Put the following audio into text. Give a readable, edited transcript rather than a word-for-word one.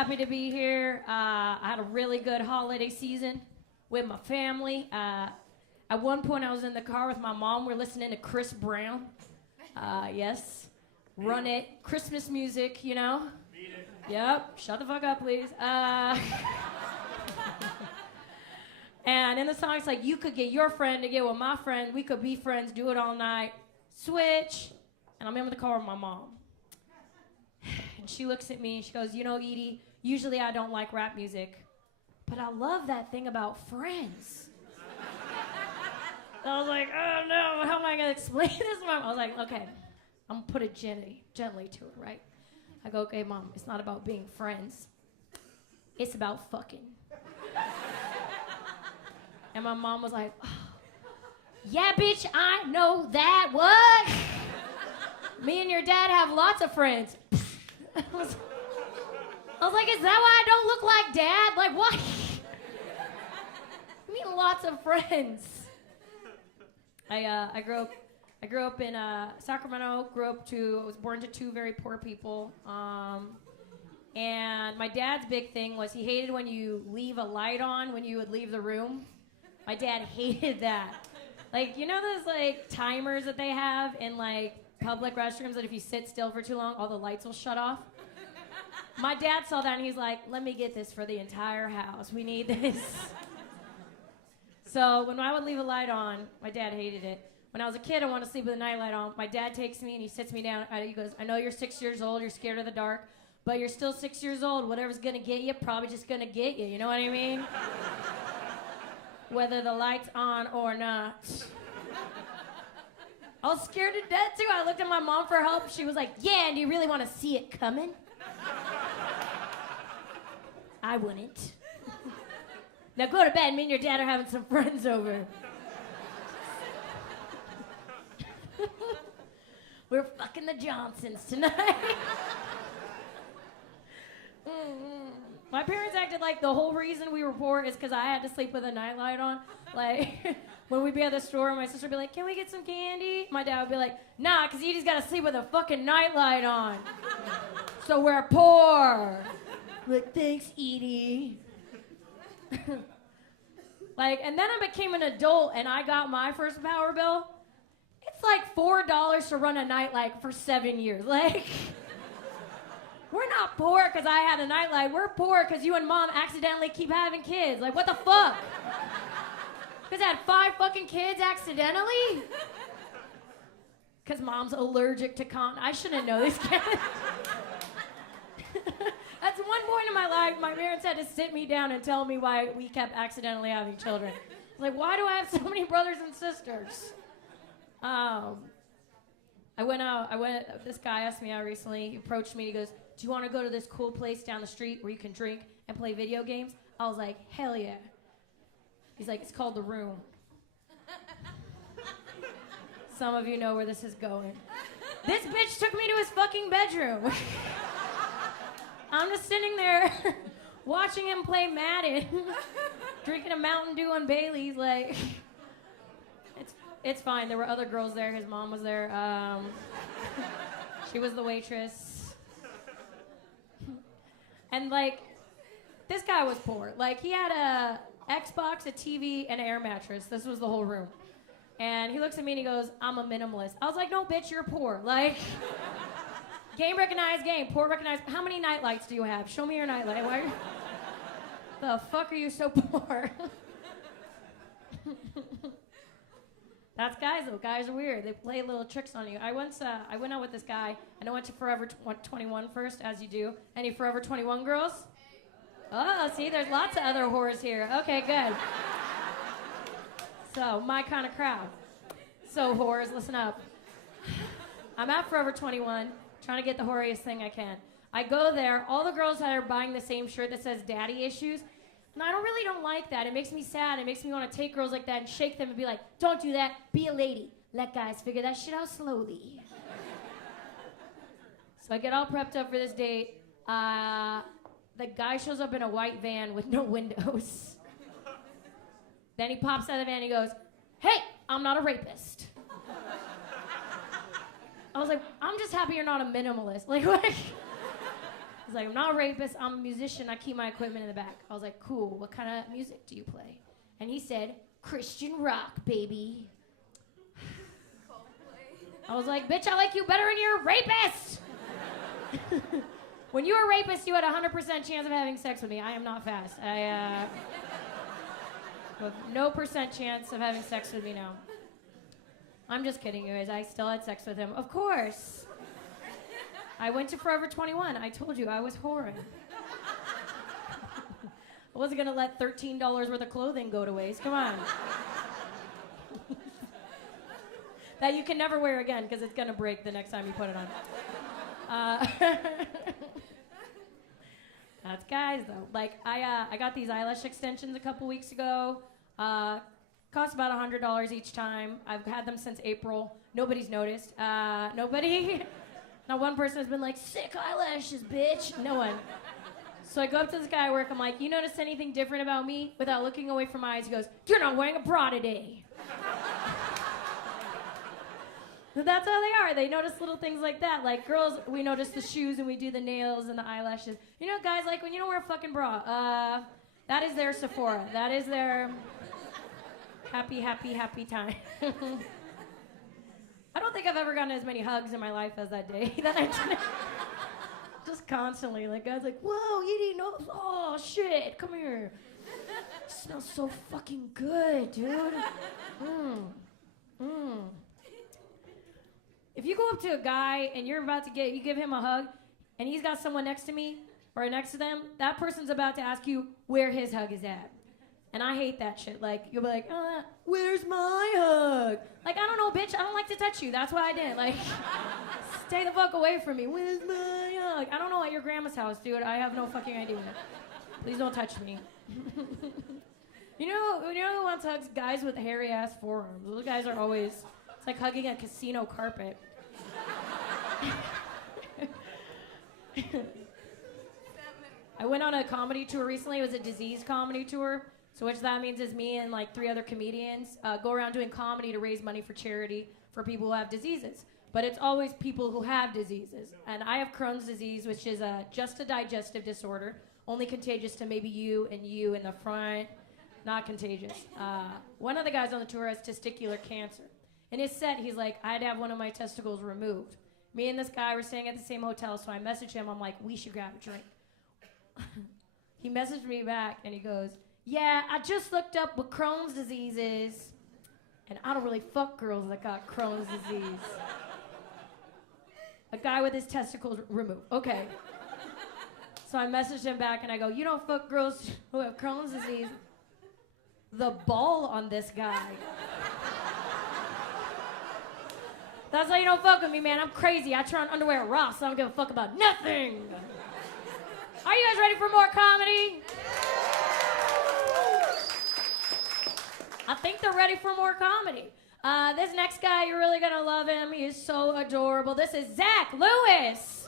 Happy to be here. I had a really good holiday season with my family. At one point, I was in the car with my mom. We're listening to Chris Brown. Yes. Run it. Christmas music, you know? Yep. Shut the fuck up, please. And in the song, it's like, you could get your friend to get with my friend. We could be friends, do it all night. Switch. And I'm in the car with my mom. And she looks at me and she goes, you know, Edie, usually I don't like rap music, but I love that thing about friends. I was like, oh no, how am I gonna explain this, Mom? I was like, okay, I'm gonna put it gently to it, right? I go, okay, Mom, it's not about being friends. It's about fucking. And my mom was like, oh, yeah, bitch, I know that. What? Me and your dad have lots of friends. I was like, is that why I don't look like Dad? Like, what? I mean, lots of friends. I grew up in Sacramento. I was born to two very poor people. And my dad's big thing was he hated when you leave a light on when you would leave the room. My dad hated that. Like, you know those like timers that they have in like public restrooms that if you sit still for too long, all the lights will shut off? My dad saw that and he's like, let me get this for the entire house. We need this. So when I would leave a light on, my dad hated it. When I was a kid, I wanted to sleep with a nightlight on. My dad takes me and he sits me down. He goes, I know you're 6 years old, you're scared of the dark, but you're still 6 years old. Whatever's gonna get you, probably just gonna get you. You know what I mean? Whether the light's on or not. I was scared to death too. I looked at my mom for help. She was like, yeah, and do you really want to see it coming? I wouldn't. Now go to bed. Me and your dad are having some friends over. We're fucking the Johnsons tonight. My parents acted like the whole reason we were poor is because I had to sleep with a nightlight on. Like, when we'd be at the store, my sister would be like, can we get some candy? My dad would be like, nah, because Edie's got to sleep with a fucking nightlight on. So we're poor. Like, thanks, Edie. Like, and then I became an adult and I got my first power bill. It's like $4 to run a nightlight for 7 years. Like, we're not poor because I had a nightlight. We're poor because you and Mom accidentally keep having kids. Like, what the fuck? Because I had 5 fucking kids accidentally? Because Mom's allergic to I shouldn't know these kids. That's one point in my life, my parents had to sit me down and tell me why we kept accidentally having children. Like, why do I have so many brothers and sisters? This guy asked me out recently. He approached me. He goes, do you want to go to this cool place down the street where you can drink and play video games? I was like, hell yeah. He's like, it's called The Room. Some of you know where this is going. This bitch took me to his fucking bedroom. I'm just sitting there watching him play Madden, drinking a Mountain Dew and Bailey's, like, it's fine. There were other girls there. His mom was there. She was the waitress. And, like, this guy was poor. Like, he had a Xbox, a TV, and an air mattress. This was the whole room. And he looks at me and he goes, I'm a minimalist. I was like, no, bitch, you're poor. Like, game recognized game, poor recognized. How many nightlights do you have? Show me your nightlight. Why the fuck are you so poor? That's guys, though. Guys are weird. They play little tricks on you. I went out with this guy, and I went to Forever 21 first, as you do. Any Forever 21 girls? Oh, see, there's lots of other whores here. Okay, good. So, my kind of crowd. So, whores, listen up. I'm at Forever 21, trying to get the whoriest thing I can. I go there, all the girls that are buying the same shirt that says daddy issues, and I don't like that. It makes me sad. It makes me want to take girls like that and shake them and be like, don't do that. Be a lady. Let guys figure that shit out slowly. So I get all prepped up for this date. The guy shows up in a white van with no windows. Then he pops out of the van and he goes, hey, I'm not a rapist. I was like, I'm just happy you're not a minimalist. Like, what? He's like, I'm not a rapist. I'm a musician. I keep my equipment in the back. I was like, cool. What kind of music do you play? And he said, Christian rock, baby. I was like, bitch, I like you better and you're a rapist. When you were a rapist, you had a 100% chance of having sex with me. I am not fast. I have no % chance of having sex with me now. I'm just kidding, you guys. I still had sex with him. Of course. I went to Forever 21. I told you I was whoring. I wasn't going to let $13 worth of clothing go to waste. Come on. That you can never wear again because it's going to break the next time you put it on. That's guys, though. Like, I got these eyelash extensions a couple weeks ago. Cost about $100 each time. I've had them since April. Nobody's noticed. Nobody. Not one person has been like, sick eyelashes, bitch. No one. So I go up to this guy at work. I'm like, you notice anything different about me? Without looking away from my eyes, he goes, you're not wearing a bra today. So that's how they are. They notice little things like that. Like girls, we notice the shoes and we do the nails and the eyelashes. You know, guys, like when you don't wear a fucking bra, that is their Sephora. That is their happy time. I don't think I've ever gotten as many hugs in my life as that day that I did. Just constantly, like guys like, whoa, Edie, no, oh shit, come here. It smells so fucking good, dude. If you go up to a guy and you're about to you give him a hug, and he's got someone next to me or next to them, that person's about to ask you where his hug is at. And I hate that shit. Like, you'll be like, where's my hug? Like, I don't know, bitch. I don't like to touch you. That's why I didn't. Like, stay the fuck away from me. Where's my hug? I don't know, at your grandma's house, dude. I have no fucking idea. Please don't touch me. You know who wants hugs? Guys with hairy-ass forearms. Those guys are always, it's like hugging a casino carpet. I went on a comedy tour recently. It was a disease comedy tour. So which that means is me and like 3 other comedians go around doing comedy to raise money for charity for people who have diseases. But it's always people who have diseases. And I have Crohn's disease, which is just a digestive disorder, only contagious to maybe you in the front, not contagious. One of the guys on the tour has testicular cancer. In his set, he's like, I had to have one of my testicles removed. Me and this guy were staying at the same hotel, so I messaged him. I'm like, we should grab a drink. He messaged me back, and he goes, yeah, I just looked up what Crohn's disease is, and I don't really fuck girls that got Crohn's disease. A guy with his testicles removed. Okay. So I messaged him back, and I go, you don't fuck girls who have Crohn's disease. The ball on this guy. That's why you don't fuck with me, man. I'm crazy. I try on underwear at Ross, so I don't give a fuck about nothing. Are you guys ready for more comedy? I think they're ready for more comedy. This next guy, you're really gonna love him. He is so adorable. This is Zach Lewis.